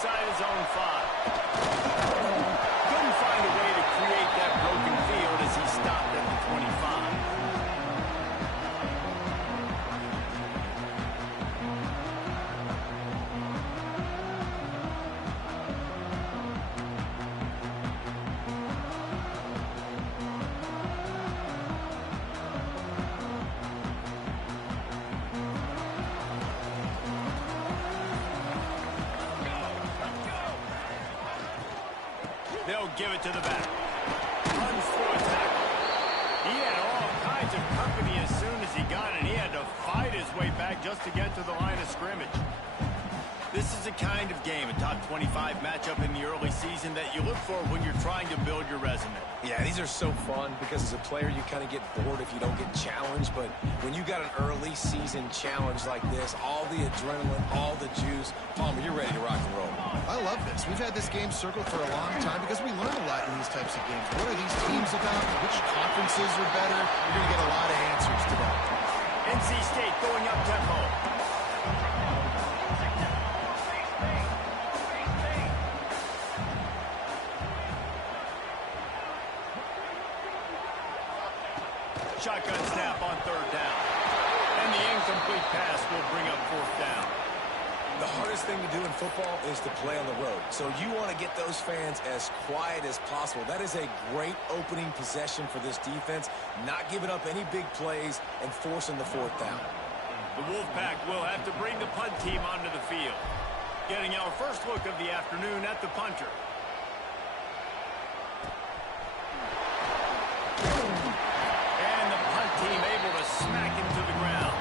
inside his own 5. Couldn't find a way to create that broken field as he stopped at the 25. They'll give it to the back. Runs through a tackle. He had all kinds of company as soon as he got it. He had to fight his way back just to get to the line of scrimmage. This is the kind of game, a top 25 matchup in the early season that you look for when you're trying to build your resume. Yeah, these are so fun because as a player, you kind of get bored if you don't get challenged. But when you got an early season challenge like this, all the adrenaline, all the juice, Palmer, you're ready to rock and roll. I love this. We've had this game circled for a long time because we learn a lot in these types of games. What are these teams about? Which conferences are better? You're going to get a lot of answers to that. NC State going up tempo. Shotgun snap on 3rd down. And the incomplete pass will bring up 4th down. The hardest thing to do in football is to play on the road. So you want to get those fans as quiet as possible. That is a great opening possession for this defense. Not giving up any big plays and forcing the 4th down. The Wolfpack will have to bring the punt team onto the field. Getting our first look of the afternoon at the punter. Team able to smack him to the ground.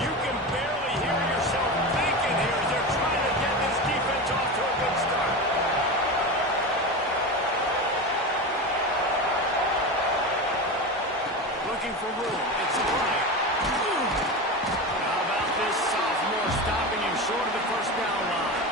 You can barely hear yourself thinking here as they're trying to get this defense off to a good start. Looking for room. It's right. How about this sophomore stopping him short of the 1st down line?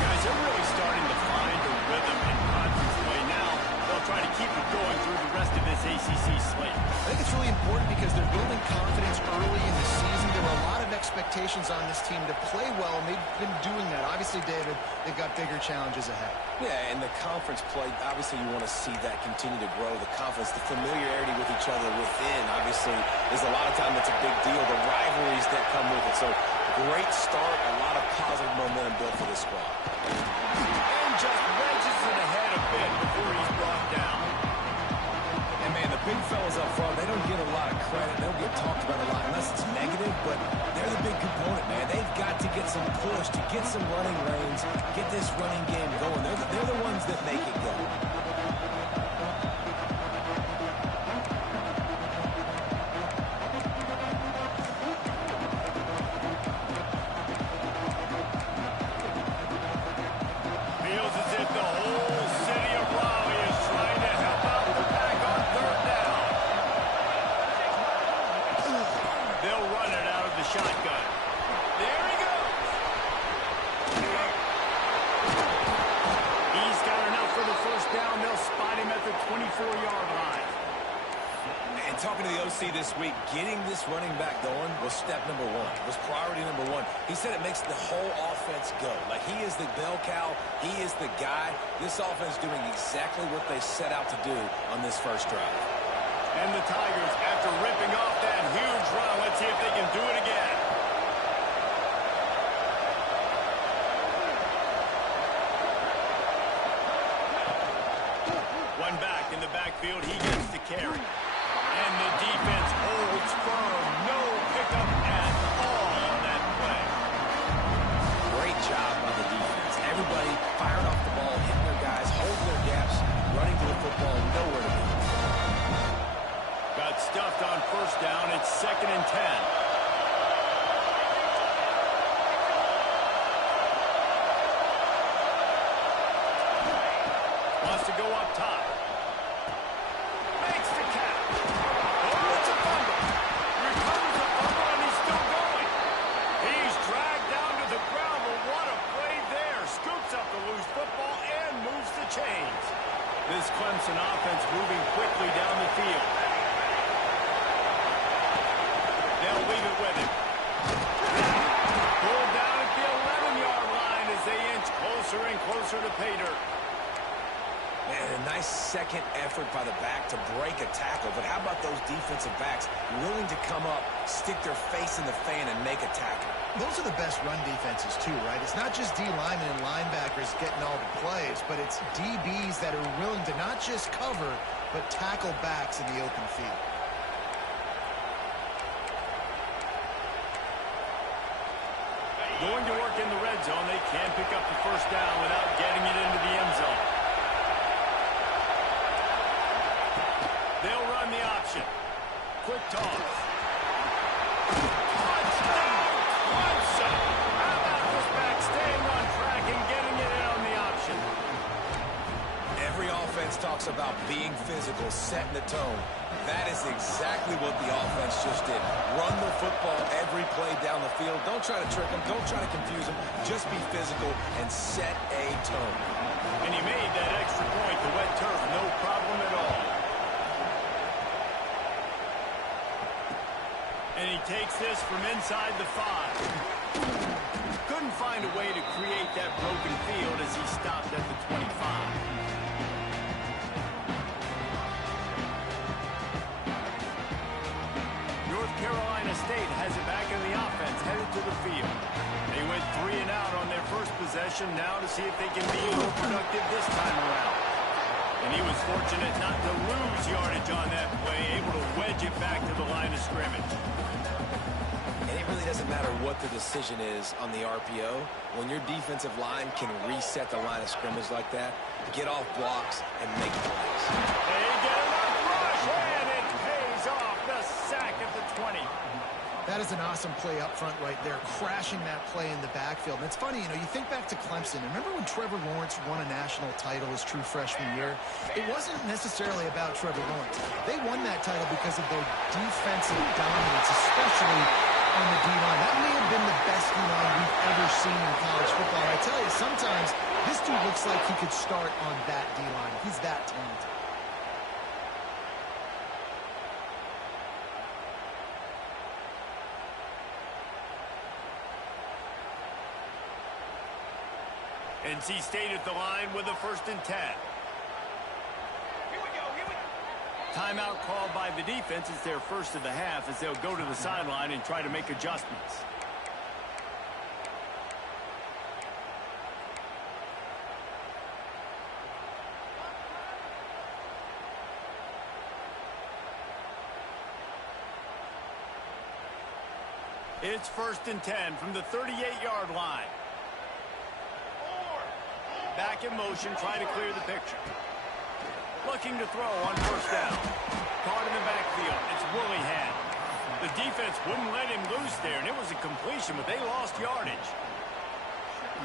Guys, they're really starting to find a rhythm in conference play now. They'll try to keep it going through the rest of this ACC slate. I think it's really important because they're building confidence early in the season. There were a lot of expectations on this team to play well, and they've been doing that. Obviously, David, they've got bigger challenges ahead. Yeah, and the conference play, obviously you want to see that continue to grow. The confidence, the familiarity with each other within, obviously, is a lot of time that's a big deal. The rivalries that come with it. So, great start, a lot of positive momentum built for this squad. And just wedges it ahead a bit before he's brought down. And, man, the big fellas up front, they don't get a lot of credit. They don't get talked about a lot unless it's negative, but they're the big component, man. They've got to get some push, to get some running lanes, get this running game going. They're the ones that make it go. Feels as if the whole city of Raleigh is trying to help out the back on 3rd down. They'll run it out of the shotgun. There he goes. He's got enough for the 1st down. They'll spot him at the 24-yard line. And talking to the OC this week, getting this running back going was step number 1, was priority number 1. He said it makes the whole offense go. Like, he is the bell cow. He is the guy. This offense doing exactly what they set out to do on this first drive. And the Tigers, after ripping off that huge run, let's see if they can do it again. One back in the backfield, he gets to carry. And the defense holds firm. No pickup at all on that play. Great job by the defense. Everybody firing off the ball, hitting their guys, holding their gaps, running to the football, nowhere to go. Got stuffed on 1st down. It's 2nd and 10. Wants to go up top. Makes the catch. Oh, it's a fumble. Recovers the fumble, and he's still going. He's dragged down to the ground, but what a leave it with him. Pulled down at the 11-yard line as they inch closer and closer to pay dirt. And a nice second effort by the back to break a tackle. But how about those defensive backs willing to come up, stick their face in the fan, and make a tackle? Those are the best run defenses, too, right? It's not just D linemen and linebackers getting all the plays, but it's DBs that are willing to not just cover, but tackle backs in the open field. Going to work in the red zone. They can't pick up the first down without getting it into the end zone. They'll run the option. Quick toss. Touchdown, Clemson! How about this back staying on track and getting it in on the option? Every offense talks about being physical, setting the tone. That is exactly what the offense just did. Run the football every play down the field. Don't try to trick them. Don't try to confuse them. Just be physical and set a tone. And he made that extra point, the wet turf, no problem at all. And he takes this from inside the 5. Couldn't find a way to create that broken field as he stopped at the 25. North Carolina State has it back in the offense, headed to the field. They went 3 and out on their first possession, now to see if they can be more productive this time around. And he was fortunate not to lose yardage on that play, able to wedge it back to the line of scrimmage. And it really doesn't matter what the decision is on the RPO. When your defensive line can reset the line of scrimmage like that, get off blocks and make plays. They get enough rush, and it pays off the sack at the 20. That is an awesome play up front right there, crashing that play in the backfield. And it's funny, you know, you think back to Clemson. Remember when Trevor Lawrence won a national title his true freshman year? It wasn't necessarily about Trevor Lawrence. They won that title because of their defensive dominance, especially on the D-line. That may have been the best D-line we've ever seen in college football. And I tell you, sometimes this dude looks like he could start on that D-line. He's that talented. NC State at the line with a 1st and 10. Timeout called by the defense. It's their first of the half as they'll go to the sideline and try to make adjustments. It's 1st and 10 from the 38-yard line. Back in motion, trying to clear the picture. Looking to throw on 1st down. Caught in the backfield. It's Willingham. The defense wouldn't let him loose there, and it was a completion, but they lost yardage.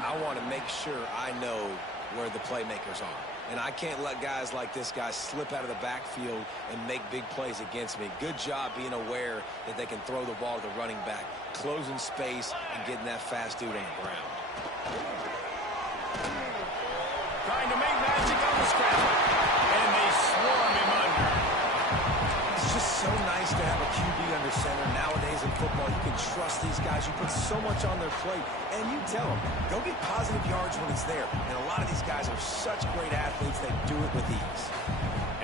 I want to make sure I know where the playmakers are. And I can't let guys like this guy slip out of the backfield and make big plays against me. Good job being aware that they can throw the ball to the running back, closing space and getting that fast dude on the ground. Trying to make magic on the scramble. And they swarm him under. It's just so nice to have a QB under center. Nowadays in football, you can trust these guys. You put so much on their plate, and you tell them, go get positive yards when it's there. And a lot of these guys are such great athletes, they do it with ease.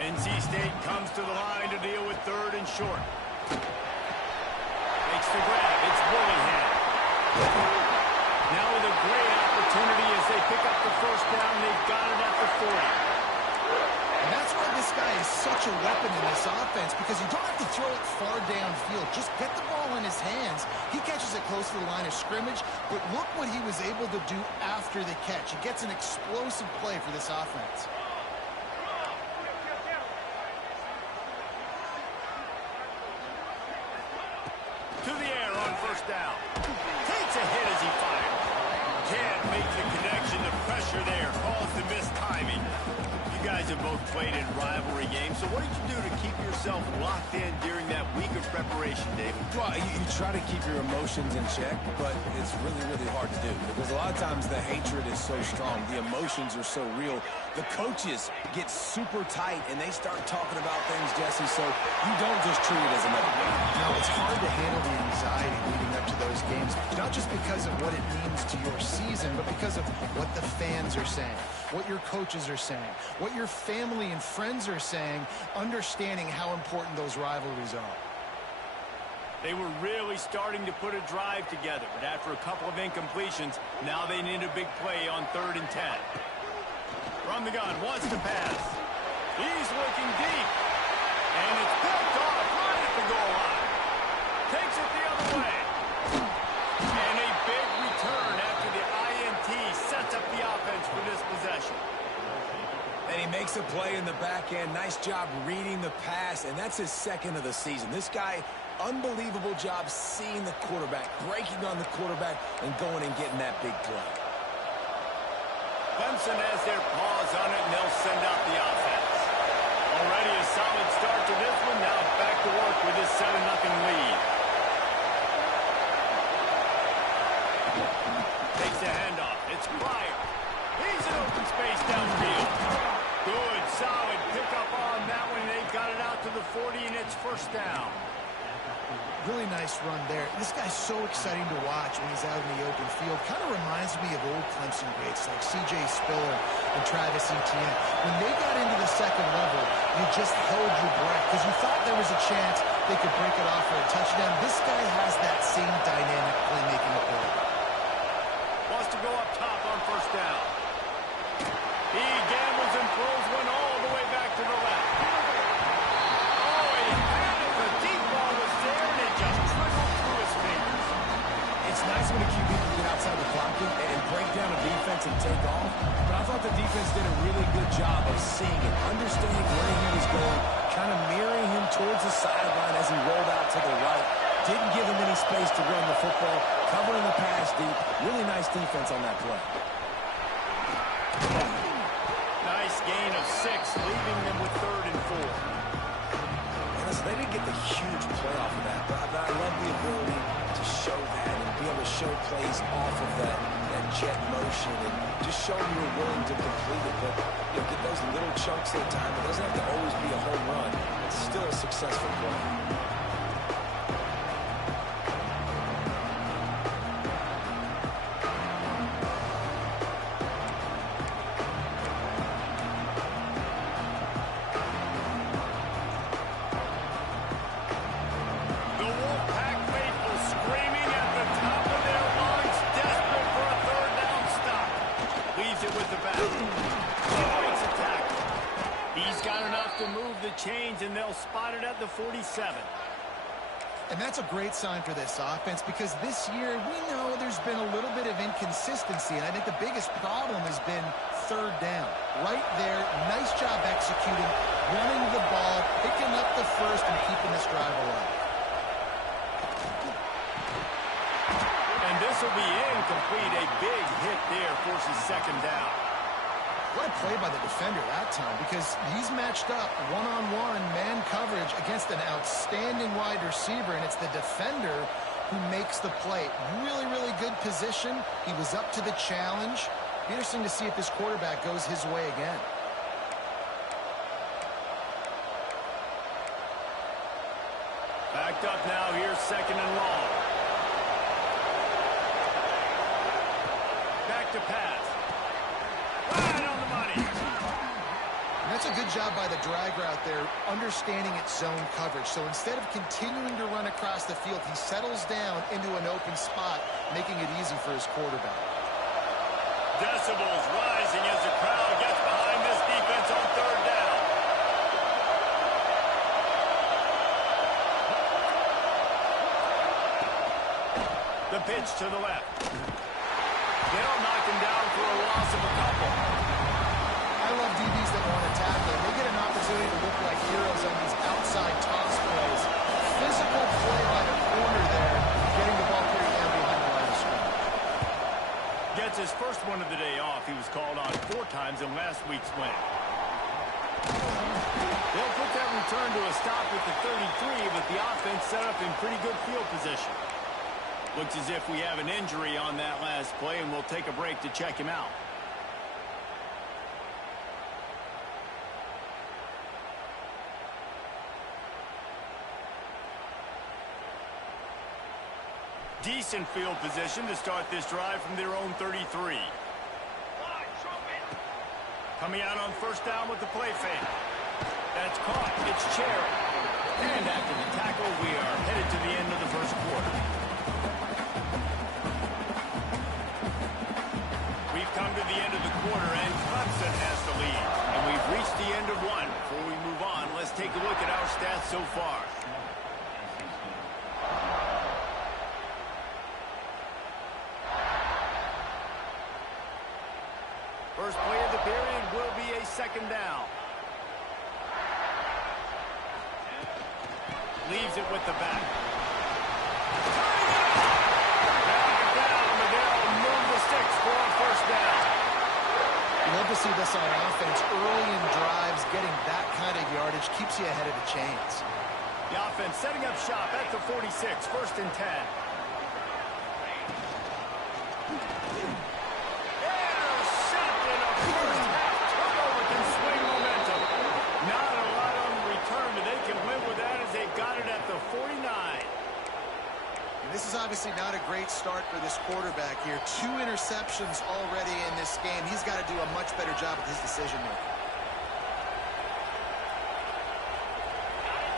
NC State comes to the line to deal with 3rd and short. Makes the grab. It's Willingham. Now with a great opportunity as they pick up the 1st down. They've got it at the 40. And that's why this guy is such a weapon in this offense, because you don't have to throw it far downfield. Just get the ball in his hands. He catches it close to the line of scrimmage, but look what he was able to do after the catch. He gets an explosive play for this offense. To the air on 1st down. Takes a hit as he fired. Can't make the connection. The pressure there caused the missed timing. You You guys have both played in rivalry games, so what did you do to keep yourself locked in during that week of preparation, David? Well, you try to keep your emotions in check, but it's really, really hard to do because a lot of times the hatred is so strong. The emotions are so real. The coaches get super tight, and they start talking about things, Jesse, so you don't just treat it as another game. No, it's hard to handle the anxiety leading up to those games, not just because of what it means to your season, but because of what the fans are saying, what your coaches are saying, what your family and friends are saying, understanding how important those rivalries are. They were really starting to put a drive together, but after a couple of incompletions, now they need a big play on 3rd and 10. From the gun, wants to pass. He's looking deep. And it's picked off right at the goal line. Takes it the other way. And a big return after the INT sets up the offense for this possession. And he makes a play in the back end. Nice job reading the pass, and that's his 2nd of the season. This guy, unbelievable job seeing the quarterback, breaking on the quarterback, and going and getting that big play. Clemson has their paws on it, and they'll send out the offense. Already a solid start to this one. Now back to work with this 7-0 lead. Takes the handoff. It's Pryor. He's in open space downfield. Good, solid pickup on that one. They've got it out to the 40, and it's 1st down. Really nice run there. This guy's so exciting to watch when he's out in the open field. Kind of reminds me of old Clemson greats like C.J. Spiller and Travis Etienne. When they got into the 2nd level, you just held your breath because you thought there was a chance they could break it off for a touchdown. This guy has that same dynamic playmaking ability. Wants to go up top on 1st down. He gambles and throws one all the way back to the left. Oh, he had it. The deep ball was there, and it just trickled through his fingers. It's nice when a QB can get outside the pocket and break down a defense and take off, but I thought the defense did a really good job of seeing it, understanding where he was going, kind of mirroring him towards the sideline as he rolled out to the right. Didn't give him any space to run the football, covering the pass deep. Really nice defense on that play. Nice gain of 6, leaving them with 3rd and 4. Listen, they didn't get the huge play off of that, but I love the ability to show that and be able to show plays off of that jet motion and just show them you're willing to complete it. But get those little chunks at a time. It doesn't have to always be a home run. It's still a successful play. Chains, and they'll spot it at the 47. And that's a great sign for this offense because this year we know there's been a little bit of inconsistency, and I think the biggest problem has been 3rd down. Right there, nice job executing, running the ball, picking up the 1st, and keeping this drive alive. And this will be incomplete. A big hit there forces 2nd down. What a play by the defender that time because he's matched up one-on-one man coverage against an outstanding wide receiver, and it's the defender who makes the play. Really, really good position. He was up to the challenge. Interesting to see if this quarterback goes his way again. Backed up now here, 2nd and long. Back to pass. Right on the money. And that's a good job by the drag route there, understanding its zone coverage. So instead of continuing to run across the field, he settles down into an open spot, making it easy for his quarterback. Decibels rising as the crowd gets behind this defense on 3rd down. The pitch to the left. They'll knock him down for a loss of a couple. I love DBs that want to tackle. They get an opportunity to look like heroes on these outside toss plays. Physical play by the corner there, getting the ball pretty down behind the line of scrimmage. Gets his first one of the day off. He was called on 4 times in last week's win. They'll put that return to a stop at the 33, but the offense set up in pretty good field position. Looks as if we have an injury on that last play, and we'll take a break to check him out. Decent field position to start this drive from their own 33. Coming out on first down with the play fake. That's caught. It's Cherry. And after the tackle, we are headed to the end of the first quarter. We've come to the end of the quarter, and Clemson has the lead. And we've reached the end of one. Before we move on, let's take a look at our stats so far. First play of the period will be a second down. Leaves it with the back. Down, but they'll move the sticks for a first down. You love to see this on offense. Early in drives, getting that kind of yardage keeps you ahead of the chains. The offense setting up shop at the 46, first and 10. This is obviously not a great start for this quarterback here. 2 interceptions already in this game. He's got to do a much better job with his decision-making.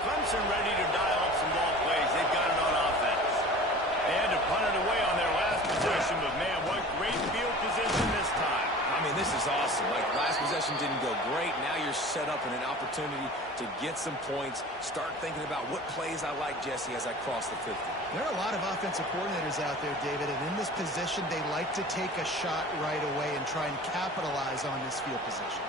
Clemson ready to dial up some ball plays. They've got it on offense. They had to punt it away on their last possession, but man, what great field position this time. I mean, this is awesome. Like, last possession didn't go great. Now you're set up in an opportunity to get some points. Start thinking about what plays I like, Jesse, as I cross the 50. There are a lot of offensive coordinators out there, David, and in this position, they like to take a shot right away and try and capitalize on this field position.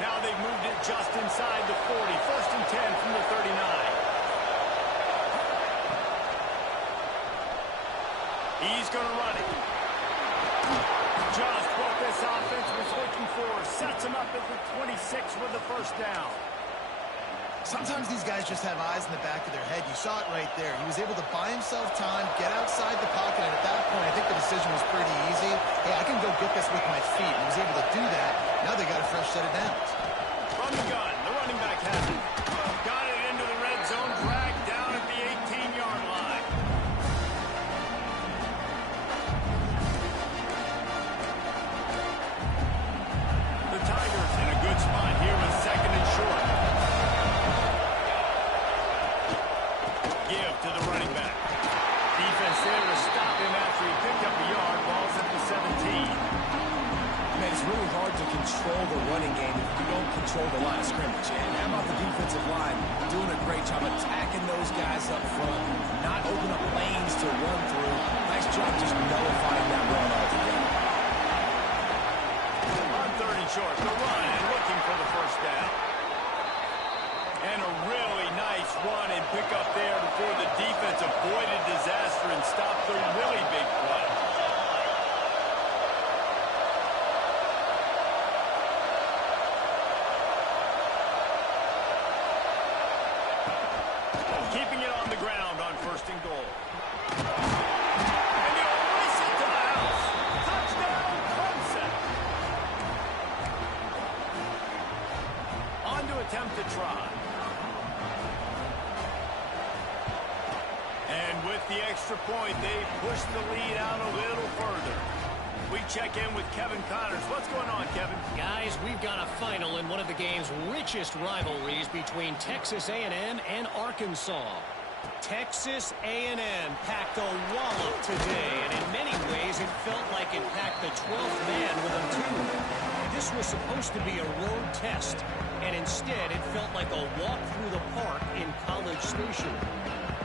Now they've moved it just inside the 40. First and 10 from the 39. He's going to run it. Just what this offense was looking for. Sets him up at the 26 with the first down. Sometimes these guys just have eyes in the back of their head. You saw it right there. He was able to buy himself time, get outside the pocket, and at that point, I think the decision was pretty easy. Hey, I can go get this with my feet. He was able to do that. Now they got a fresh set of downs. From the gun, the running back has it. Got it into the red zone, dragged down at the 18-yard line. The Tigers in a good spot here with second and short. Give to the running back. Defense there to stop him after he picked up a yard. Ball's at the 17. Man, it's really hard to control the running game if you don't control the line of scrimmage. And how about the defensive line doing a great job attacking those guys up front, not open up lanes to run through. Nice job just nullifying that run altogether. On third and short, the run and looking for the first down. And a really nice run and pick up there before the defense avoided disaster and stopped the really big play. Keeping it on the ground on first and goal. And he'll race it to the house. Touchdown, Clemson. On to attempt to try. And with the extra point, they push the lead out a little further. We check in with Kevin Connors. What's going on, Kevin? Guys, we've got a final in one of the game's richest rivalries between Texas A&M and Arkansas. Texas A&M packed a wallop today, and in many ways it felt like it packed the 12th man with them too. This was supposed to be a road test, and instead it felt like a walk through the park in College Station.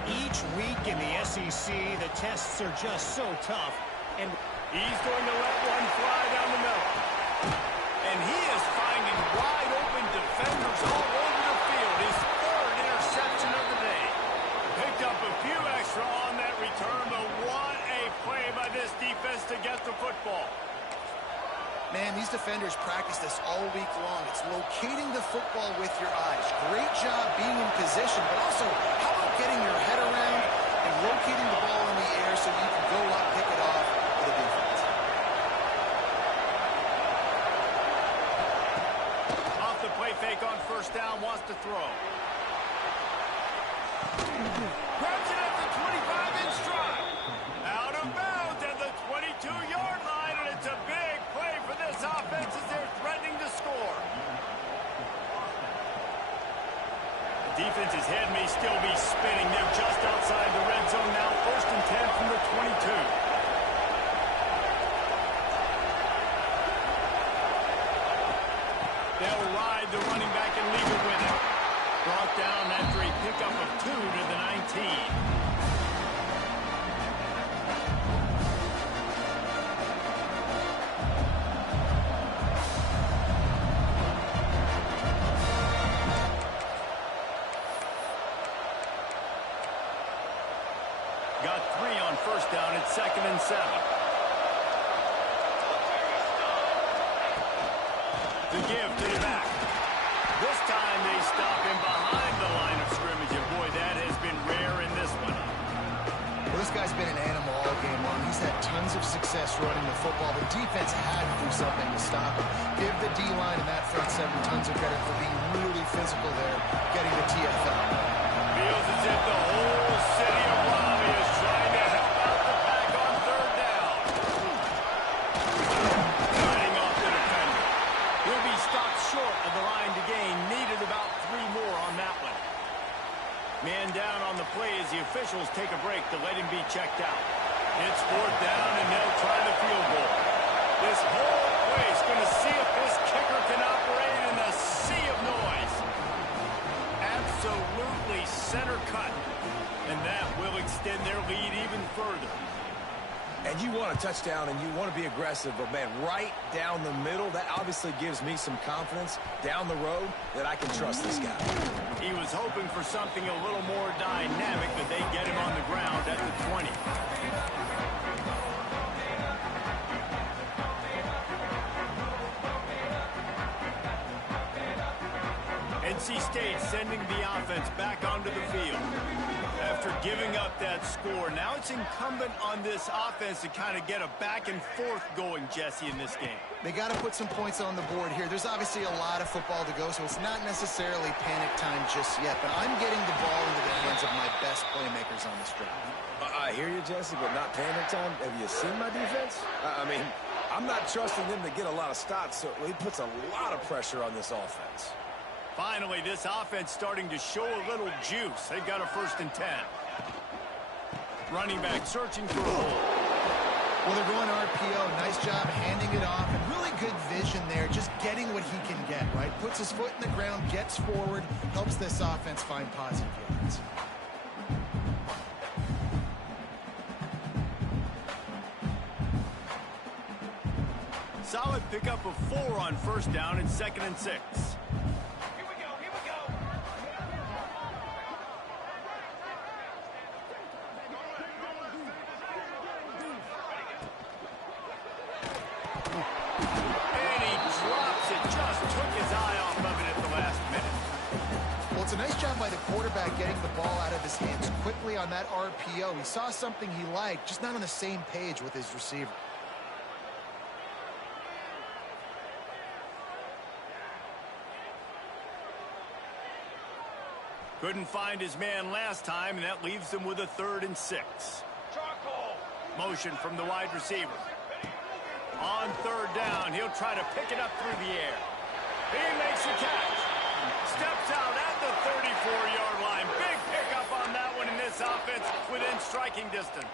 Each week in the SEC, the tests are just so tough, and he's going to let one fly down the middle. And he is finding wide open defenders all over the field. His third interception of the day. Picked up a few extra on that return, but what a play by this defense to get the football. receivers practice this all week long. It's locating the football with your eyes. Great job being in position, but also how about getting your head around and locating the ball in the air so you can go up, pick it off for the defense. Off the play fake on first down, wants to throw. Grabs it at the 25 in stride. Out of bounds at the 22-yard line, and it's a big play for this offense as they're threatening to score. The defense's head may still be spinning. They're just outside the red zone now. First and 10 from the 22. They'll ride the running back and leave it with him. Brought down after a pickup of 2 to the 19. Got 3 on first down. It's 2nd and 7. The give to the back. This time they stop him behind the line of scrimmage, and boy, that has been rare in this one. Well, this guy's been an animal all game long. He's had tons of success running the football. The defense had to do something to stop him. Give the D-line and that front 7 tons of credit for being really physical there, getting the TFL. Feels as if the whole city of Raleigh is trying to help out the pack on third down. Cutting off the defender. He'll be stopped short of the line to gain. Needed about 3 more on that one. Man down on the play as the officials take a break to let him be checked out. It's 4th down, and they'll try the field goal. This whole place going to see if this kicker can operate in a sea of noise. Absolutely center cut, and that will extend their lead even further. And you want a touchdown, and you want to be aggressive, but, man, right down the middle, that obviously gives me some confidence down the road that I can trust this guy. He was hoping for something a little more dynamic, but they get him on the ground at the 20. NC State sending the offense back onto the field. After giving up that score, now it's incumbent on this offense to kind of get a back and forth going, Jesse, in this game. They got to put some points on the board here. There's obviously a lot of football to go, so it's not necessarily panic time just yet, but I'm getting the ball into the hands of my best playmakers on this drive. I hear you, Jesse, but not panic time. Have you seen my defense? I mean, I'm not trusting them to get a lot of stops, so he puts a lot of pressure on this offense. Finally, this offense starting to show a little juice. They've got a 1st and 10. Running back searching for a hole. Well, they're going RPO. Nice job handing it off. And really good vision there, just getting what he can get, right? Puts his foot in the ground, gets forward, helps this offense find positive yards. Solid pickup of 4 on first down and 2nd and 6. It's a nice job by the quarterback getting the ball out of his hands quickly on that RPO. He saw something he liked, just not on the same page with his receiver. Couldn't find his man last time, and that leaves him with a 3rd and 6. Motion from the wide receiver. On 3rd down, he'll try to pick it up through the air. He makes the catch. Steps out at the 34-yard line. Big pickup on that one in this offense within striking distance.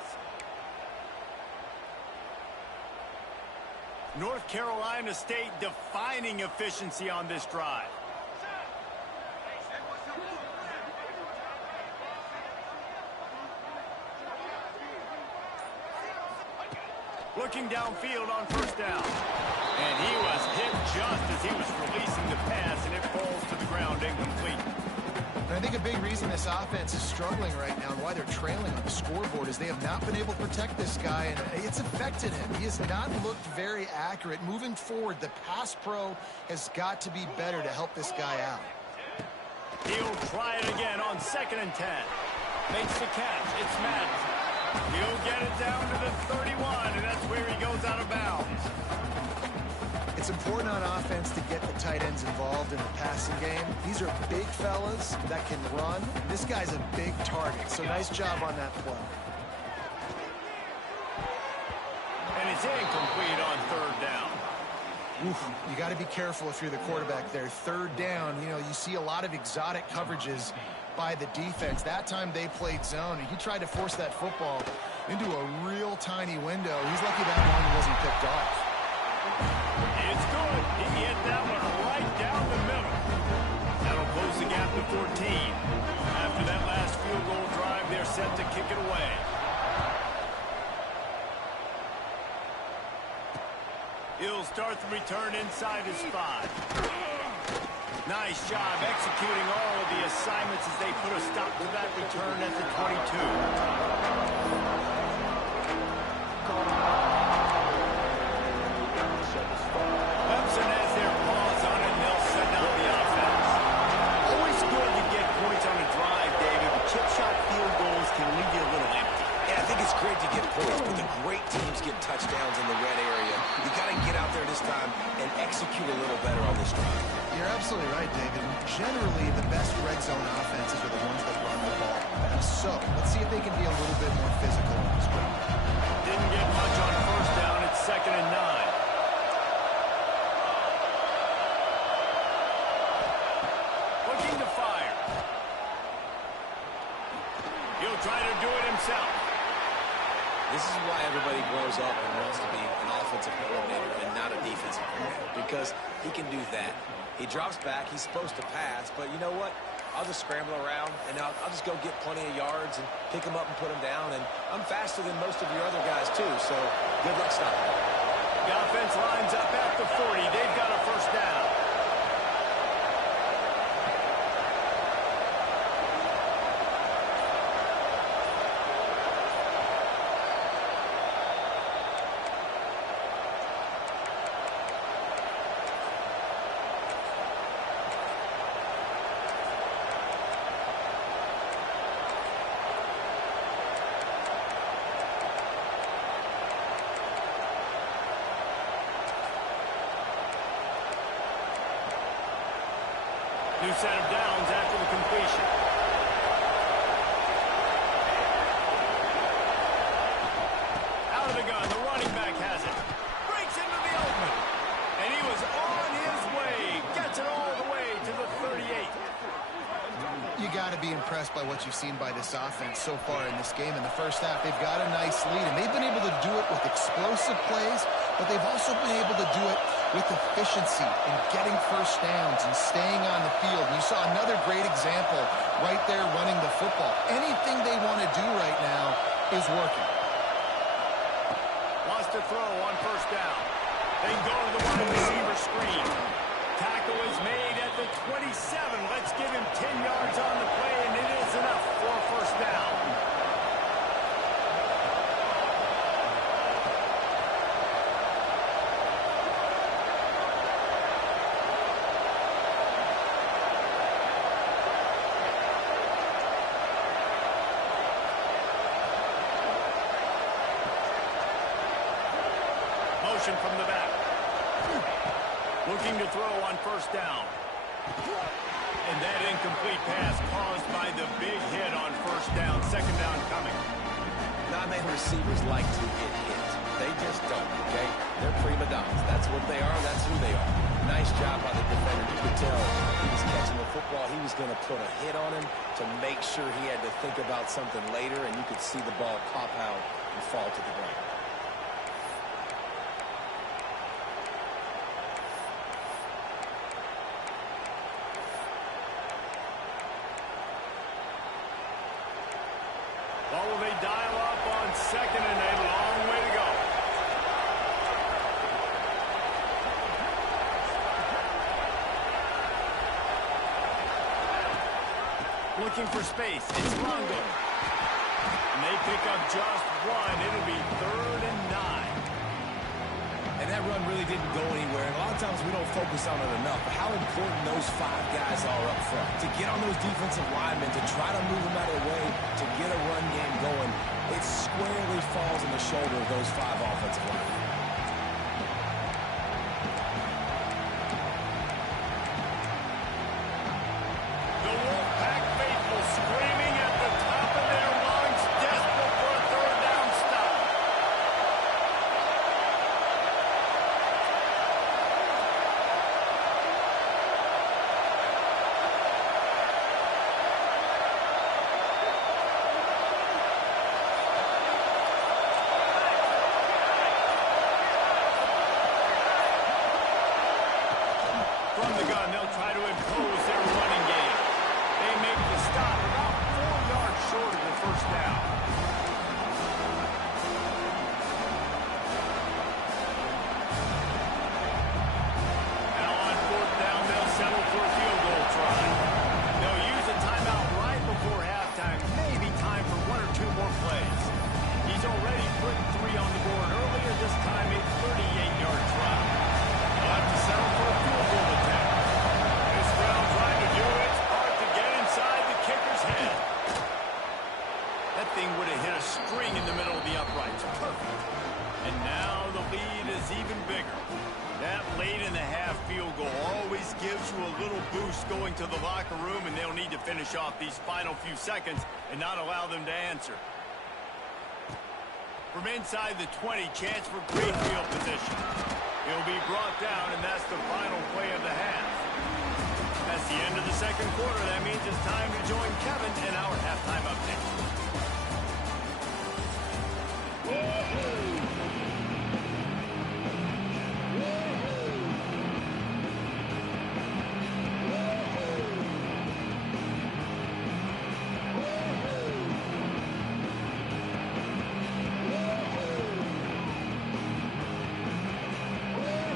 North Carolina State defining efficiency on this drive. Looking downfield on 1st down. And he was hit just as he was releasing the pass, and it falls to the ground incomplete. And I think think a big reason this offense is struggling right now and why they're trailing on the scoreboard is they have not been able to protect this guy, and it's affected him. He has not looked very accurate. Moving forward, the pass pro has got to be better to help this guy out. He'll try it again on 2nd and 10. Makes the catch. It's Madden. He'll get it down to the 31, and that's where he goes out of bounds. It's important on offense to get the tight ends involved in the passing game. These are big fellas that can run. This guy's a big target, so nice job on that play. And it's incomplete on 3rd down. Oof, you got to be careful if you're the quarterback there. 3rd down, you know, you see a lot of exotic coverages by the defense. That time they played zone, and he tried to force that football into a real tiny window. He's lucky that one wasn't picked off. It's good. He hit that one right down the middle. That'll close the gap to 14. After that last field goal drive, they're set to kick it away. He'll start the return inside his 5. Nice job executing all of the assignments as they put a stop to that return at the 22. Clemson has their paws on it, and they'll send out the offense. Always good to get points on a drive, David, but chip shot field goals can leave you a little empty. Yeah, I think it's great to get points, but the great teams get touchdowns in the red area. You got to get out there this time and execute a little better on this drive. You're absolutely right, David. Generally, the best red zone offenses are the ones that run the ball best. So, let's see if they can be a little bit more physical on this drive. Didn't get much on 1st down. It's 2nd and 9. Looking to fire. He'll try to do it himself. This is why everybody grows up and wants to be an offensive coordinator and not a defensive coordinator, because he can do that. He drops back. He's supposed to pass, but you know what? I'll just scramble around, and I'll just go get plenty of yards and pick him up and put him down, and I'm faster than most of your other guys, too, so good luck stopping him. The offense lines up at the 40. They've got a 1st down. New set of downs after the completion. Out of the gun, the running back has it. Breaks into the open. And he was on his way. Gets it all the way to the 38. You got to be impressed by what you've seen by this offense so far in this game. In the first half, they've got a nice lead, and they've been able to do it with explosive plays, but they've also been able to do it with efficiency and getting 1st downs and staying on the field. And you saw another great example right there running the football. Anything they want to do right now is working. Wants to throw on 1st down. They go to the wide receiver screen. Tackle is made at the 27. Let's give him 10 yards on the play, and it is enough for a 1st down. Motion from the back. Looking to throw on 1st down. And that incomplete pass caused by the big hit on 1st down. 2nd down coming. Non-man receivers like to get hit. They just don't, okay? They're prima donnas. That's what they are. That's who they are. Nice job by the defender. You could tell he was catching the football. He was going to put a hit on him to make sure he had to think about something later, and you could see the ball pop out and fall to the ground. What will they dial up on 2nd and a long way to go? Looking for space. It's Longo. And they pick up just one. It'll be 3rd and 9. And that run really didn't go anywhere. And a lot of times we don't focus on it enough. But how important those 5 guys are up front. To get on those defensive linemen, to try to move them out of the way, to get a run game going, it squarely falls on the shoulder of those 5 offensive linemen. The Wolfpack faithful screaming at the top of their lungs, desperate for a 3rd down stop. From the gun, they'll try to impose their running game. They make the stop about 4 yards short of the 1st down. Now on 4th down, they'll settle for a field goal try. They'll use a timeout right before halftime. Maybe time for 1 or 2 more plays. He's already put 3 on the board earlier, this time a 38-yard try. They'll have to settle for a field goal attempt. This round trying to do its part to get inside the kicker's head. That thing would have hit a string in the middle of the uprights. Perfect. And now the lead is even bigger. That late in the half field goal always gives you a little boost going to the locker room, and they'll need to finish off these final few seconds and not allow them to answer. From inside the 20, chance for great field position. He'll be brought down, and that's the final play of the half. That's the end of the 2nd quarter. That means it's time to join Kevin in our halftime update.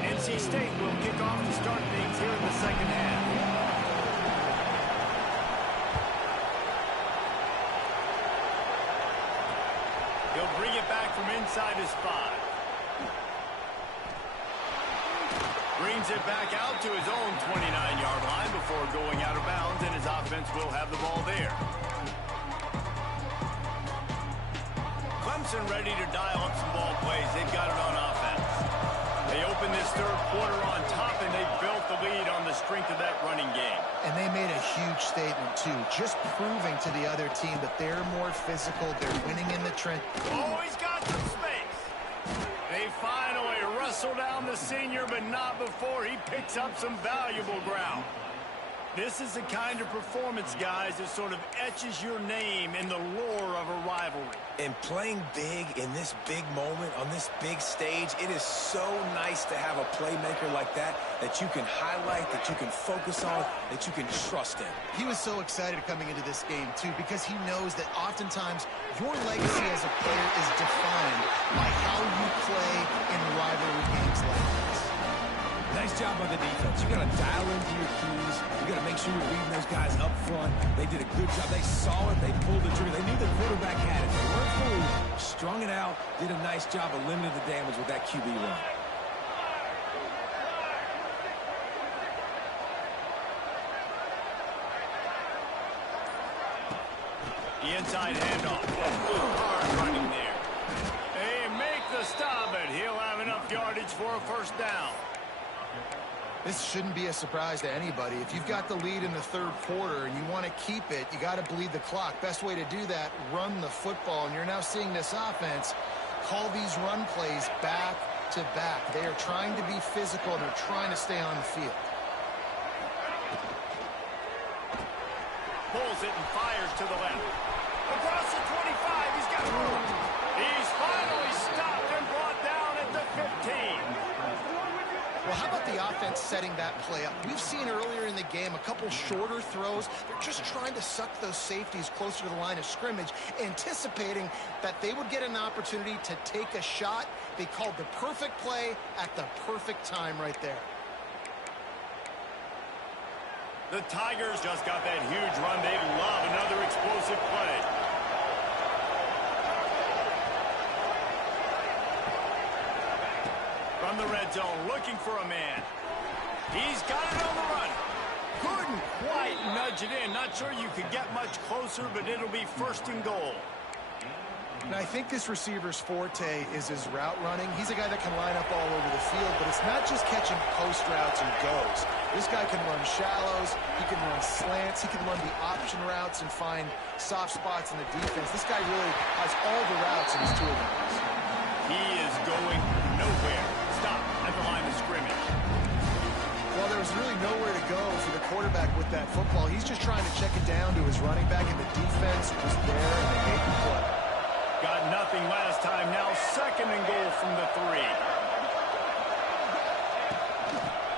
NC State will kick off to start things here in the 2nd half. He'll bring it back from inside his 5. Brings it back out to his own 29-yard line before going out of bounds, and his offense will have the ball there. Clemson ready to dial up some ball plays. They've got it on offense. They opened this 3rd quarter on top, and they built the lead on the strength of that running game. And they made a huge statement, too, just proving to the other team that they're more physical, they're winning in the trench. Oh, he's got some space. They finally wrestle down the senior, but not before he picks up some valuable ground. This is the kind of performance, guys, that sort of etches your name in the lore of a rivalry. And playing big in this big moment, on this big stage, it is so nice to have a playmaker like that you can highlight, that you can focus on, that you can trust in. He was so excited coming into this game, too, because he knows that oftentimes your legacy as a player is defined by how you play in rivalry games like this. Nice job by the defense. You got to dial into your keys. You got to make sure you're reading those guys up front. They did a good job. They saw it. They pulled the trigger. They knew the quarterback had it. They weren't fooled. Strung it out. Did a nice job of limiting the damage with that QB run. The inside handoff. Hard running there. They make the stop, but he'll have enough yardage for a 1st down. This shouldn't be a surprise to anybody. If you've got the lead in the 3rd quarter and you want to keep it, you got to bleed the clock. Best way to do that, run the football. And you're now seeing this offense call these run plays back to back. They are trying to be physical, and they're trying to stay on the field. Pulls it and fires to the left. Across the 25, he's got room. He's finally stopped and brought down at the 15. Well, how about the offense setting that play up? We've seen earlier in the game a couple shorter throws. They're just trying to suck those safeties closer to the line of scrimmage, anticipating that they would get an opportunity to take a shot. They called the perfect play at the perfect time right there. The Tigers just got that huge run they love. from the red zone, looking for a man. He's got it on the run. Couldn't quite nudge it in. Not sure you could get much closer, but it'll be first and goal. And I think this receiver's forte is his route running. He's a guy that can line up all over the field, but it's not just catching post routes and goes. This guy can run shallows, he can run slants, he can run the option routes and find soft spots in the defense. This guy really has all the routes in his toolbox. He is going nowhere. Stop at the line of scrimmage. Well, there was really nowhere to go for the quarterback with that football. He's just trying to check it down to his running back, and the defense was there, and they made the play. Got nothing last time. Now second and goal from the 3.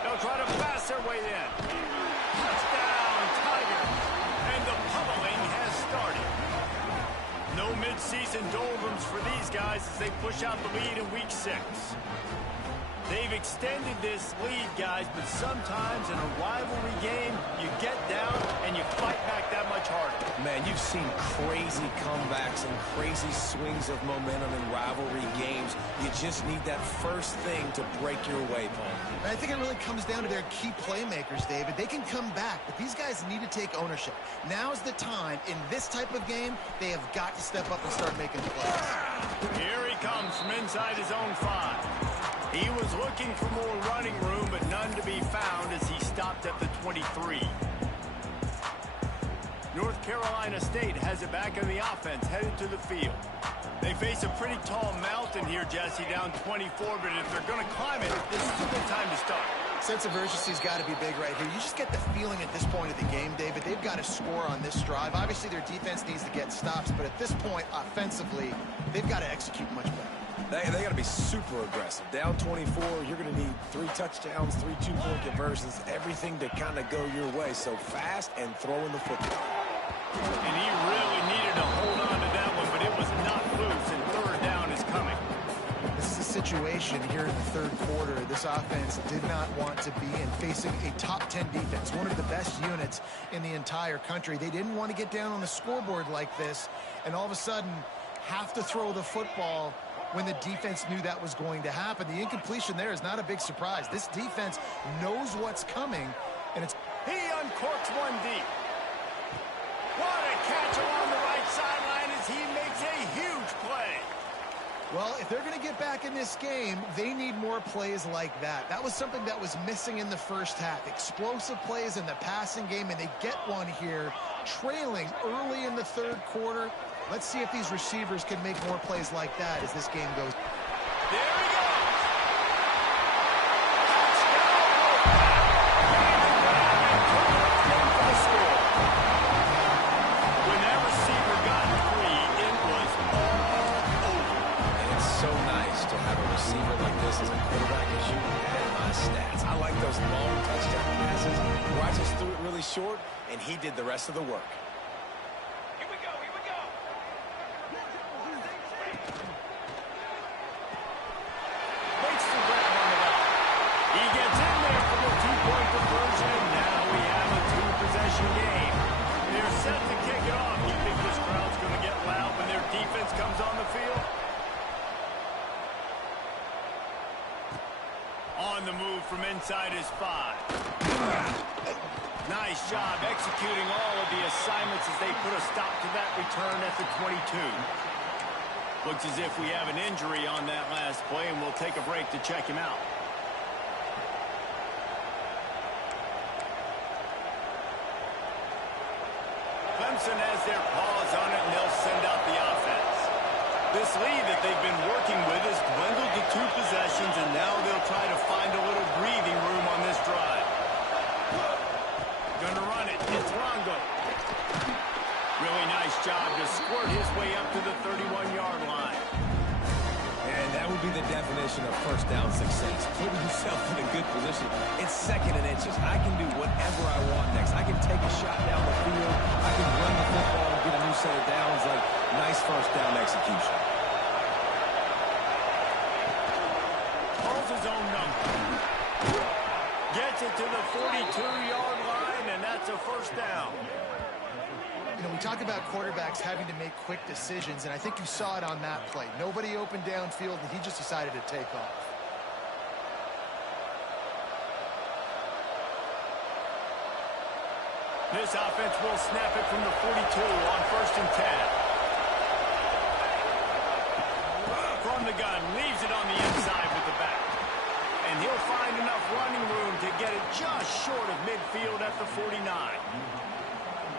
They'll try to pass their way in. Touchdown, Tigers. And the pummeling has started. No midseason doldrums for these guys as they push out the lead in week 6. They've extended this lead, guys, but sometimes in a rivalry game, you get down and you fight back that much harder. Man, you've seen crazy comebacks and crazy swings of momentum in rivalry games. You just need that first thing to break your way, Paul. I think it really comes down to their key playmakers, David. They can come back, but these guys need to take ownership. Now's the time. In this type of game, they have got to step up and start making plays. Here he comes from inside his own 5. He was looking for more running room, but none to be found as he stopped at the 23. North Carolina State has it back in the offense, headed to the field. They face a pretty tall mountain here, Jesse, down 24, but if they're going to climb it, this is a good time to start. Sense of urgency's got to be big right here. You just get the feeling at this point of the game, David, they've got to score on this drive. Obviously, their defense needs to get stops, but at this point, offensively, they've got to execute much better. They got to be super aggressive. Down 24, you're going to need 3 touchdowns, 3 two-point conversions, everything to kind of go your way. So fast and throwing the football. And he really needed to hold on to that one, but it was not loose, and third down is coming. This is a situation here in the third quarter this offense did not want to be in, facing a top 10 defense, one of the best units in the entire country. They didn't want to get down on the scoreboard like this, and all of a sudden have to throw the football when the defense knew that was going to happen. The incompletion there is not a big surprise. This defense knows what's coming, and it's... He uncorks one deep. What a catch along the right sideline as he makes a huge play. Well, if they're going to get back in this game, they need more plays like that. That was something that was missing in the first half. Explosive plays in the passing game, and they get one here, trailing early in the third quarter. Let's see if these receivers can make more plays like that as this game goes. There he goes. When that receiver got free, it was all over. And it's so nice to have a receiver like this as a quarterback as you had my stats. I like those long touchdown passes where I just threw it really short, and he did the rest of the work. Game. They're set to kick it off. You think this crowd's going to get loud when their defense comes on the field? On the move from inside his 5. Nice job executing all of the assignments as they put a stop to that return at the 22. Looks as if we have an injury on that last play, and we'll take a break to check him out. Clemson has their paws on it, and they'll send out the offense. This lead that they've been working with has dwindled to 2 possessions, and now they'll try to find a little breathing room on this drive. Gonna run it. It's Longo. Really nice job to squirt his way up to the 31-yard line. And that would be the definition of first down success. Putting yourself in a good position. It's second and inches. I can do whatever I want next. I can take a shot down the field. I can run the football and get a new set of downs. Like, nice first down execution. Calls his own number. Gets it to the 42-yard line, and that's a first down. You know, we talked about quarterbacks having to make quick decisions, and I think you saw it on that play. Nobody opened downfield, and he just decided to take off. This offense will snap it from the 42 on 1st and 10. From the gun, leaves it on the inside with the back. And he'll find enough running room to get it just short of midfield at the 49.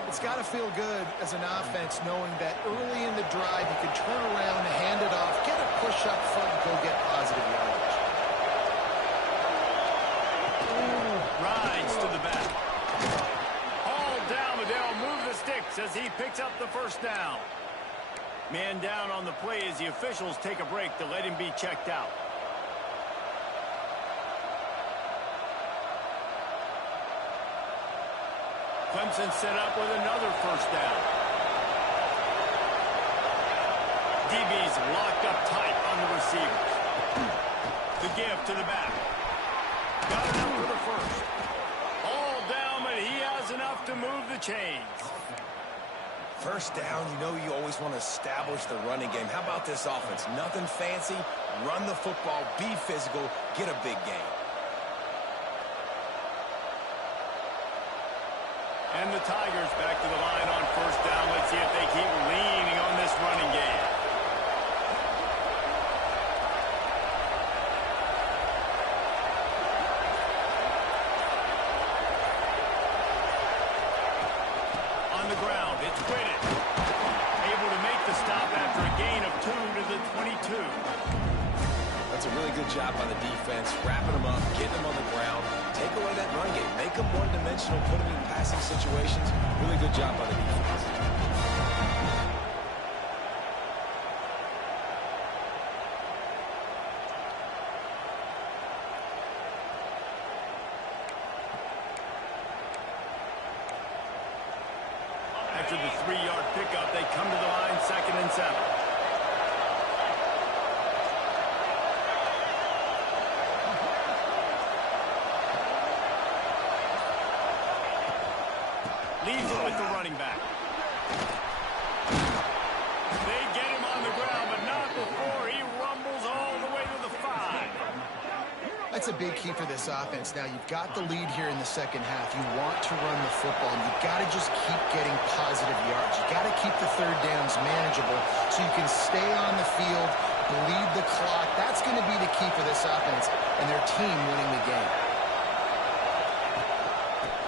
It's got to feel good as an offense knowing that early in the drive you can turn around, hand it off, get a push up front, and go get positive yardage. Rides to the back. All down, but they'll move the sticks as he picks up the first down. Man down on the play as the officials take a break to let him be checked out. Clemson set up with another first down. DB's locked up tight on the receivers. The give to the back. Got enough for the first. All down, but he has enough to move the chains. First down, you know you always want to establish the running game. How about this offense? Nothing fancy. Run the football, be physical, get a big gain. And the Tigers back to the line on first down. Let's see if they keep leaning on this running game. On the ground, it's Whitted. Able to make the stop after a gain of 2 to the 22. That's a really good job by the defense, wrapping them up, getting them on the ground, take away that run game, make them one-dimensional, put them in passing situations. Really good job by the defense. After the 3-yard pickup, they come to the line 2nd and 7. Leaves it with the running back. They get him on the ground, but not before he rumbles all the way to the 5. That's a big key for this offense. Now, you've got the lead here in the second half. You want to run the football, and you've got to just keep getting positive yards. You've got to keep the third downs manageable so you can stay on the field, bleed the clock. That's going to be the key for this offense and their team winning the game.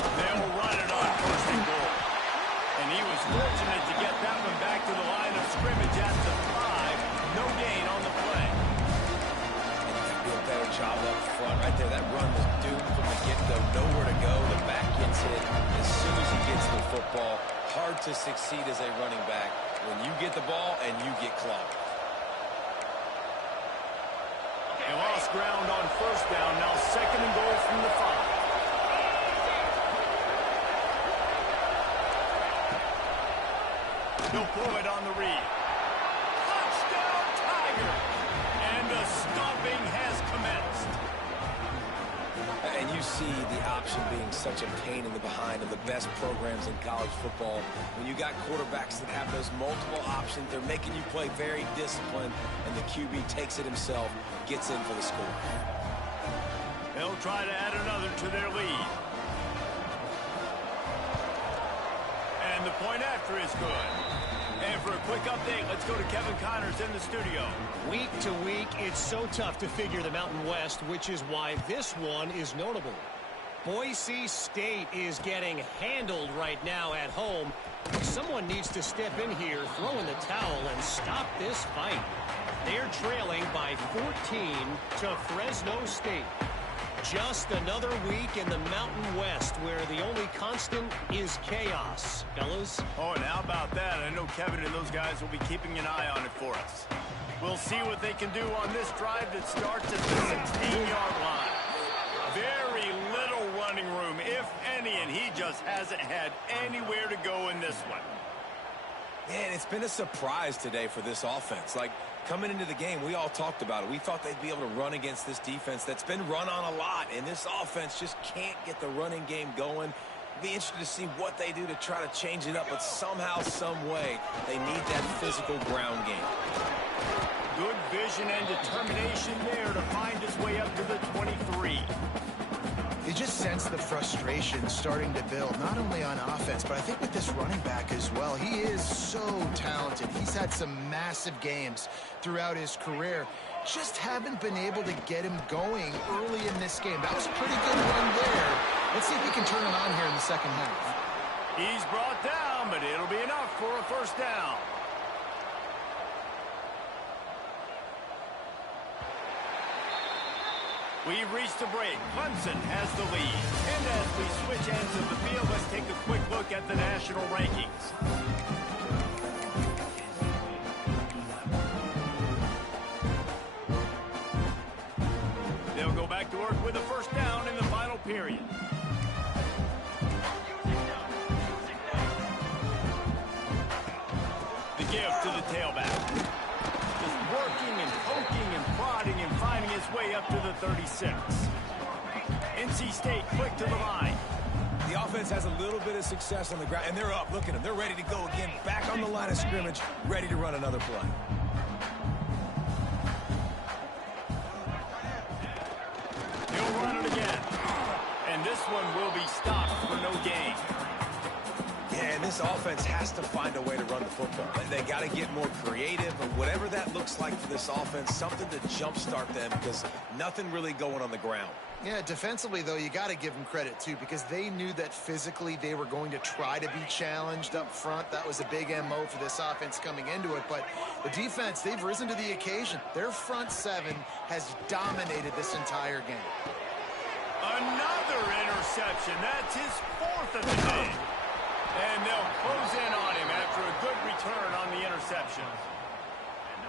They'll run it on 1st and goal. And he was fortunate to get that one back to the line of scrimmage at the 5. No gain on the play. Do a better job up front right there. That run was doomed from the get-go. Nowhere to go. The back gets hit as soon as he gets the football. Hard to succeed as a running back when you get the ball and you get clocked. They lost ground on first down. Now 2nd and goal from the 5. He'll pull it on the read. Touchdown, Tiger! And the stomping has commenced. And you see the option being such a pain in the behind of the best programs in college football. When you got quarterbacks that have those multiple options, they're making you play very disciplined, and the QB takes it himself, gets in for the score. They'll try to add another to their lead. And the point after is good. And for a quick update, let's go to Kevin Connors in the studio. Week to week, it's so tough to figure the Mountain West, which is why this one is notable. Boise State is getting handled right now at home. Someone needs to step in here, throw in the towel, and stop this fight. They're trailing by 14 to Fresno State. Just another week in the Mountain West where the only constant is chaos, fellas. Oh, and how about that? I know Kevin and those guys will be keeping an eye on it for us. We'll see what they can do on this drive that starts at the 16-yard line. Very little running room, if any, and he just hasn't had anywhere to go in this one. Man, it's been a surprise today for this offense. Like, coming into the game, we all talked about it. We thought they'd be able to run against this defense that's been run on a lot, and this offense just can't get the running game going. Be interested to see what they do to try to change it up, but somehow, some way, they need that physical ground game. Good vision and determination there to find his way up to the 23. You just sense the frustration starting to build, not only on offense, but I think with this running back as well. He is so talented. He's had some massive games throughout his career. Just haven't been able to get him going early in this game. That was a pretty good run there. Let's see if he can turn it on here in the second half. He's brought down, but it'll be enough for a first down. We've reached a break. Clemson has the lead. And as we switch ends of the field, let's take a quick look at the national rankings. They'll go back to work with a first down in the final period. The give to the tailback. Working and poking and prodding and finding his way up to the 36. NC State quick to the line. The offense has a little bit of success on the ground, and they're up. Look at them. They're ready to go again. Back on the line of scrimmage, ready to run another play. He'll run it again. And this one will be stopped for no gain. Yeah, and this offense has to find a way to run the football. They got to get more creative, or whatever that looks like for this offense, something to jumpstart them, because nothing really going on the ground. Yeah, defensively, though, you got to give them credit, too, because they knew that physically they were going to try to be challenged up front. That was a big MO for this offense coming into it. But the defense, they've risen to the occasion. Their front seven has dominated this entire game. Another interception. That's his fourth of the day. And they'll close in on him after a good return on the interception.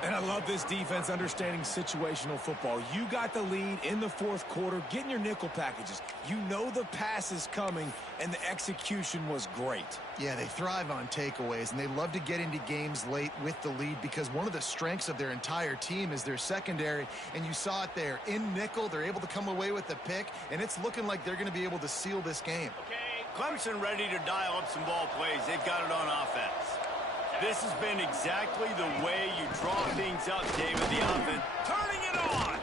And I love this defense understanding situational football. You got the lead in the fourth quarter, getting your nickel packages. You know the pass is coming, and the execution was great. Yeah, they thrive on takeaways, and they love to get into games late with the lead because one of the strengths of their entire team is their secondary, and you saw it there. In nickel, they're able to come away with the pick, and it's looking like they're going to be able to seal this game. Okay. Clemson ready to dial up some ball plays. They've got it on offense. This has been exactly the way you draw things up, David, the offense. Turning it on!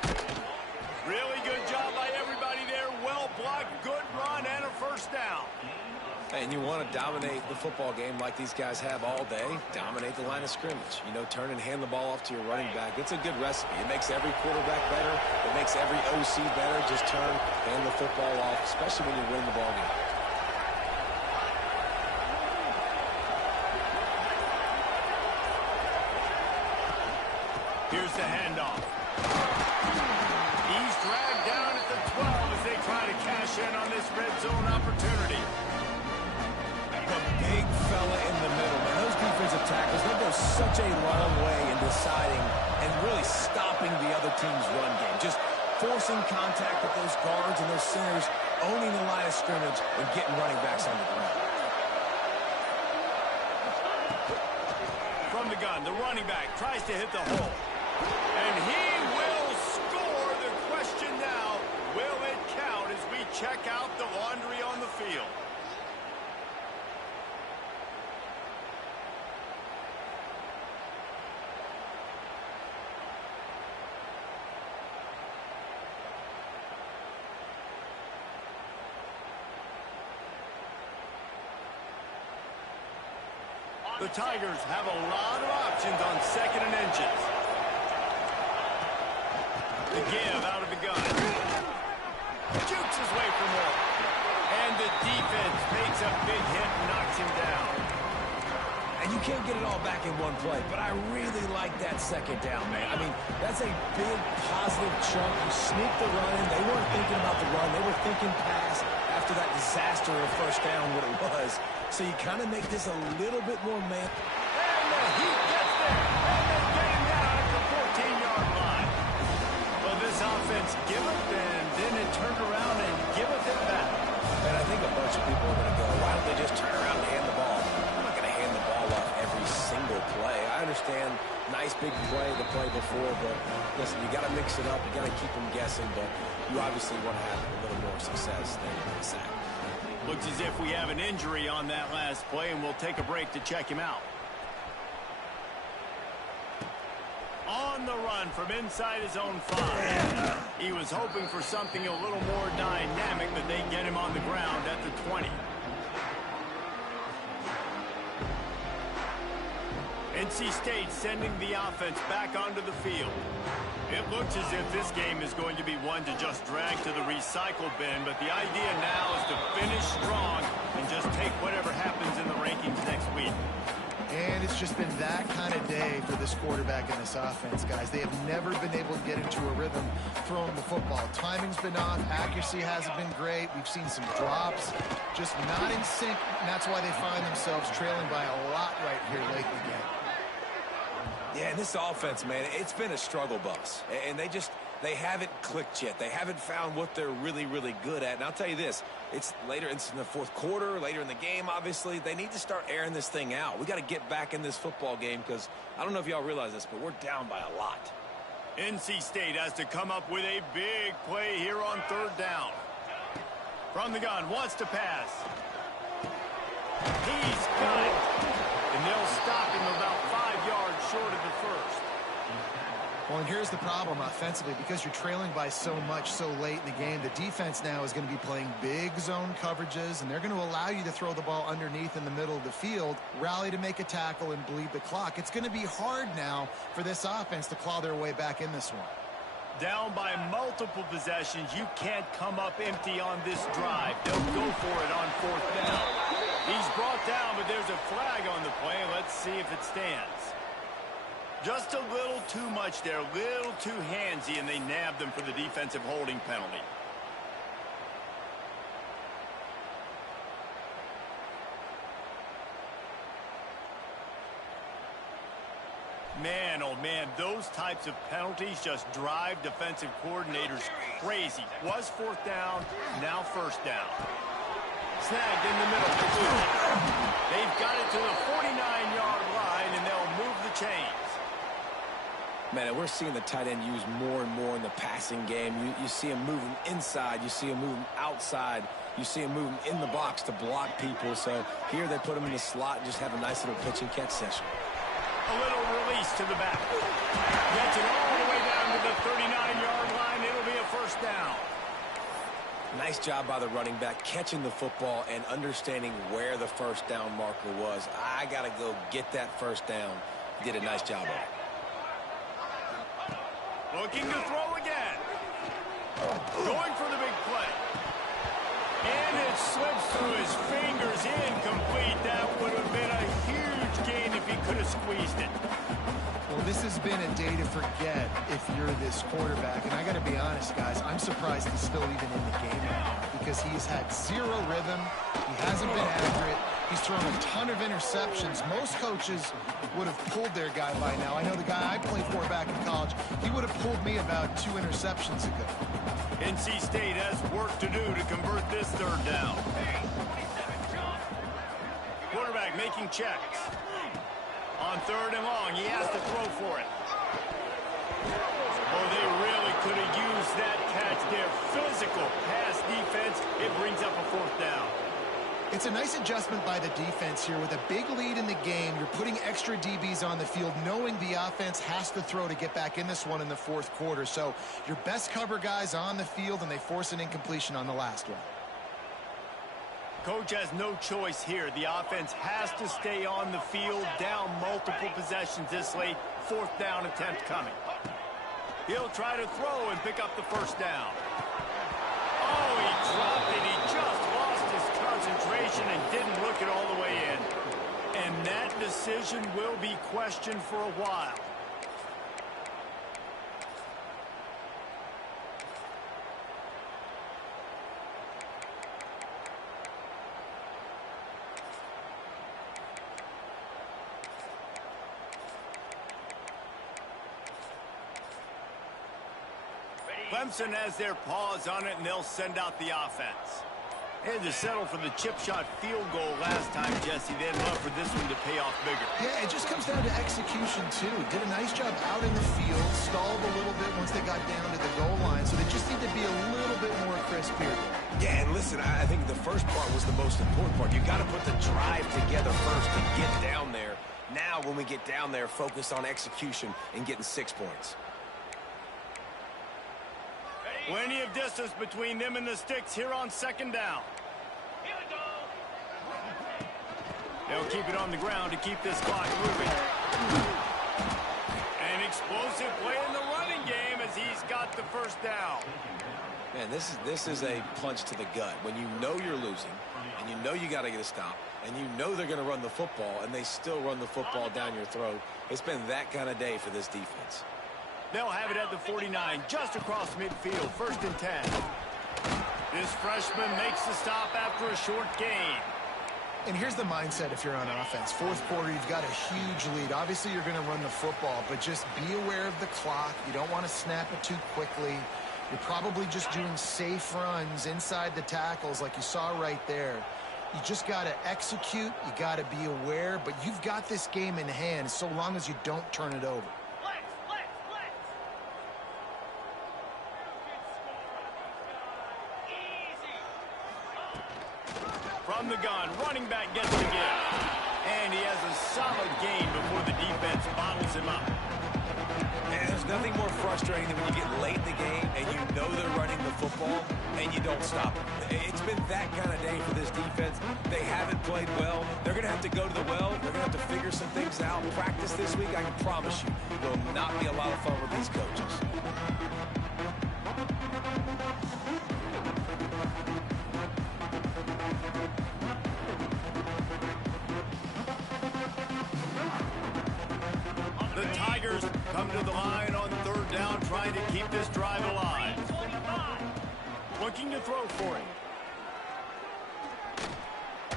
Really good job by everybody there. Well blocked, good run, and a first down. And you want to dominate the football game like these guys have all day. Dominate the line of scrimmage. You know, turn and hand the ball off to your running back. It's a good recipe. It makes every quarterback better. It makes every OC better. Just turn, hand the football off, especially when you win the ball game. Here's the handoff. He's dragged down at the 12 as they try to cash in on this red zone opportunity. The big fella in the middle, man. Those defensive tackles, they go such a long way in deciding and really stopping the other team's run game. Just forcing contact with those guards and those centers, owning the line of scrimmage and getting running backs on the ground. From the gun, the running back tries to hit the hole. And he will score. The question now, will it count as we check out the laundry on the field? The Tigers have a lot of options on second and inches. The give out of the gun. Jukes his way for more. And the defense makes a big hit and knocks him down. And you can't get it all back in one play, but I really like that second down, man. I mean, that's a big positive chunk. You sneak the run in. They weren't thinking about the run. They were thinking pass after that disaster of first down, what it was. So you kind of make this a little bit more man. And the Heat gets there. And they get him down at the 14-yard line. Well, this offense giveth and then it turned around and giveth it back. And I think a bunch of people are going to go, why don't they just turn around and hand the ball? I'm not going to hand the ball off every single play. I understand nice big play, the play before, but listen, you got to mix it up. You got to keep them guessing, but you obviously want to have a little more success than a sack. Looks as if we have an injury on that last play, and we'll take a break to check him out. On the run from inside his own 5. He was hoping for something a little more dynamic, but they get him on the ground at the 20. NC State sending the offense back onto the field. It looks as if this game is going to be one to just drag to the recycle bin, but the idea now is to finish strong and just take whatever happens in the rankings next week. And it's just been that kind of day for this quarterback and this offense, guys. They have never been able to get into a rhythm throwing the football. Timing's been off. Accuracy hasn't been great. We've seen some drops, just not in sync, and that's why they find themselves trailing by a lot right here late in the game. Yeah, and this offense, man, it's been a struggle bus. And they haven't clicked yet. They haven't found what they're really, really good at. And I'll tell you this, it's in the fourth quarter, later in the game, obviously. They need to start airing this thing out. We got to get back in this football game because I don't know if y'all realize this, but we're down by a lot. NC State has to come up with a big play here on 3rd down. From the gun, wants to pass. He's got it. And they'll stop him about 5 yards short of the first. Well, and here's the problem offensively. Because you're trailing by so much so late in the game, the defense now is going to be playing big zone coverages, and they're going to allow you to throw the ball underneath in the middle of the field, rally to make a tackle, and bleed the clock. It's going to be hard now for this offense to claw their way back in this one. Down by multiple possessions, you can't come up empty on this drive. They'll go for it on 4th down. He's brought down, but there's a flag on the play. Let's see if it stands. Just a little too much there, a little too handsy, and they nabbed them for the defensive holding penalty. Man, oh man, those types of penalties just drive defensive coordinators crazy. Was 4th down, now 1st down. Snagged in the middle. They've got it to the 49-yard line, and they'll move the chains. Man, we're seeing the tight end used more and more in the passing game. You see him moving inside. You see him moving outside. You see him moving in the box to block people. So here they put him in the slot and just have a nice little pitch and catch session. A little release to the back. Gets it all the way down to the 39-yard line. It'll be a 1st down. Nice job by the running back catching the football and understanding where the 1st down marker was. I got to go get that 1st down. He did a nice job of it. Looking to throw again. Going for the big play. And it slips through his fingers, incomplete. That would have been a huge gain if he could have squeezed it. Well, this has been a day to forget if you're this quarterback. And I got to be honest, guys, I'm surprised he's still even in the game now because he's had zero rhythm. He hasn't been accurate. He's thrown a ton of interceptions. Most coaches would have pulled their guy by now. I know the guy I played for back in college, he would have pulled me about 2 interceptions ago. NC State has work to do to convert this 3rd down. Quarterback making checks. On 3rd and long, he has to throw for it. Oh, they really could have used that catch there. Physical pass defense. It brings up a 4th down. It's a nice adjustment by the defense here. With a big lead in the game, you're putting extra DBs on the field, knowing the offense has to throw to get back in this one in the 4th quarter. So your best cover guys on the field, and they force an incompletion on the last one. Coach has no choice here. The offense has to stay on the field, down multiple possessions this late. 4th down attempt coming. He'll try to throw and pick up the 1st down. Oh, he dropped it. He just lost his concentration and didn't look it all the way in. And that decision will be questioned for a while. Clemson has their paws on it, and they'll send out the offense. They had to settle for the chip shot field goal last time, Jesse. They'd love for this one to pay off bigger. Yeah, it just comes down to execution, too. Did a nice job out in the field, stalled a little bit once they got down to the goal line, so they just need to be a little bit more crisp here. Yeah, and listen, I think the first part was the most important part. You got to put the drive together first to get down there. Now, when we get down there, focus on execution and getting 6 points. Plenty of distance between them and the sticks here on second down. They'll keep it on the ground to keep this clock moving. An explosive play in the running game as he's got the first down. Man, this is a punch to the gut. When you know you're losing, and you know you got to get a stop, and you know they're going to run the football, and they still run the football down your throat. It's been that kind of day for this defense. They'll have it at the 49, just across midfield, 1st and 10. This freshman makes the stop after a short gain. And here's the mindset if you're on offense. 4th quarter, you've got a huge lead. Obviously, you're going to run the football, but just be aware of the clock. You don't want to snap it too quickly. You're probably just doing safe runs inside the tackles like you saw right there. You just got to execute. You got to be aware, but you've got this game in hand so long as you don't turn it over. From the gun, running back gets the give. And he has a solid gain before the defense bottles him up. And there's nothing more frustrating than when you get late in the game and you know they're running the football and you don't stop them. It's been that kind of day for this defense. They haven't played well. They're going to have to go to the well. They're going to have to figure some things out. Practice this week, I can promise you, will not be a lot of fun with these coaches. The Tigers come to the line on 3rd down, trying to keep this drive alive. Looking to throw for it.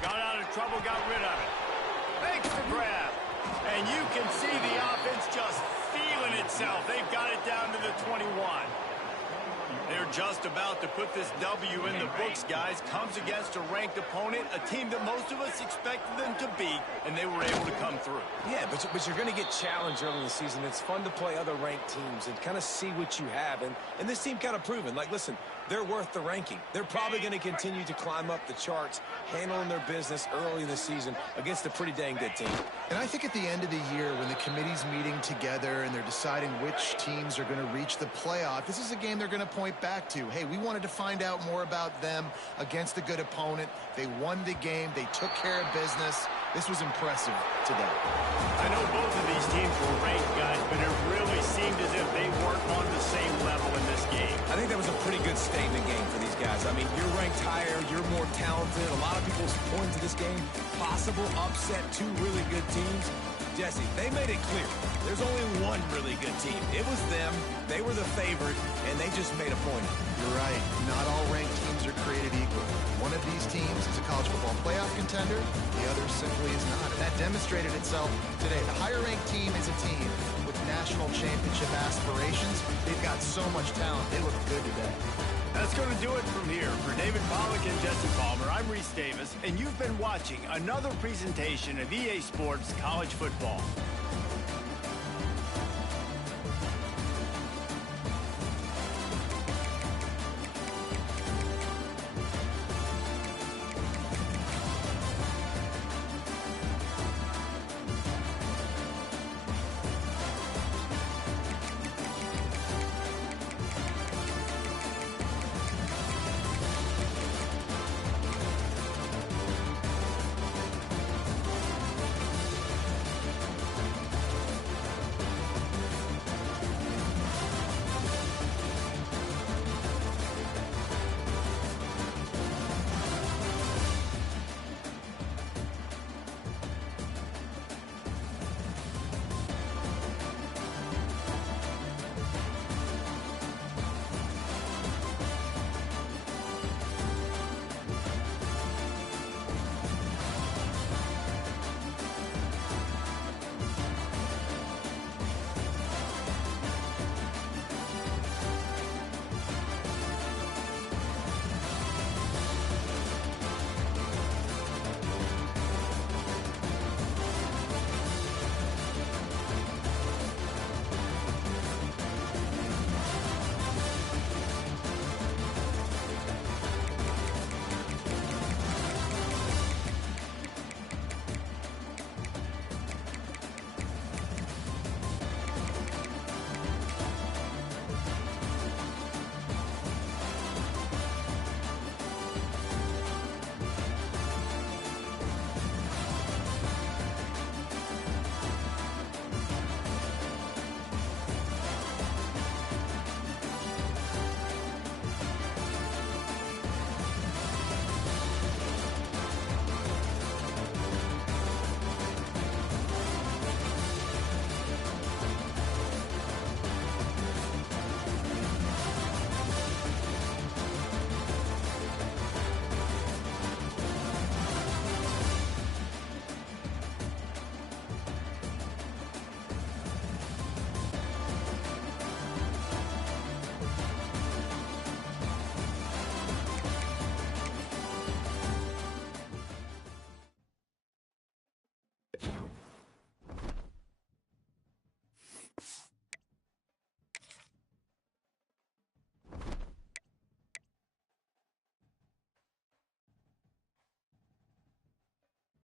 Got out of trouble, got rid of it. Makes the grab. And you can see the offense just feeling itself. They've got it down to the 21. They're just about to put this W in the books, guys. Comes against a ranked opponent, a team that most of us expected them to beat, and they were able to come through. Yeah, but you're going to get challenged early in the season. It's fun to play other ranked teams and kind of see what you have. And this team kind of proven, like, listen, they're worth the ranking. They're probably going to continue to climb up the charts, handling their business early in the season against a pretty dang good team. And I think at the end of the year, when the committee's meeting together and they're deciding which teams are going to reach the playoff, this is a game they're going to point back to. Hey, we wanted to find out more about them against a good opponent. They won the game. They took care of business. This was impressive today. I know both of these teams were ranked, guys, but it really seemed as if they weren't on the same level in this game. I think that was a pretty good statement game for these guys. I mean, you're ranked higher, you're more talented. A lot of people point to this game. Possible upset, 2 really good teams. Jesse, they made it clear. There's only one really good team. It was them. They were the favorite, and they just made a point. You're right. Not all ranked teams are created equal. One of these teams is a college football playoff contender. The other simply is not. And that demonstrated itself today. The higher-ranked team is a team with national championship aspirations. They've got so much talent. They look good today. That's going to do it from here. For David Pollack and Jesse Palmer, I'm Reese Davis, and you've been watching another presentation of EA Sports College Football.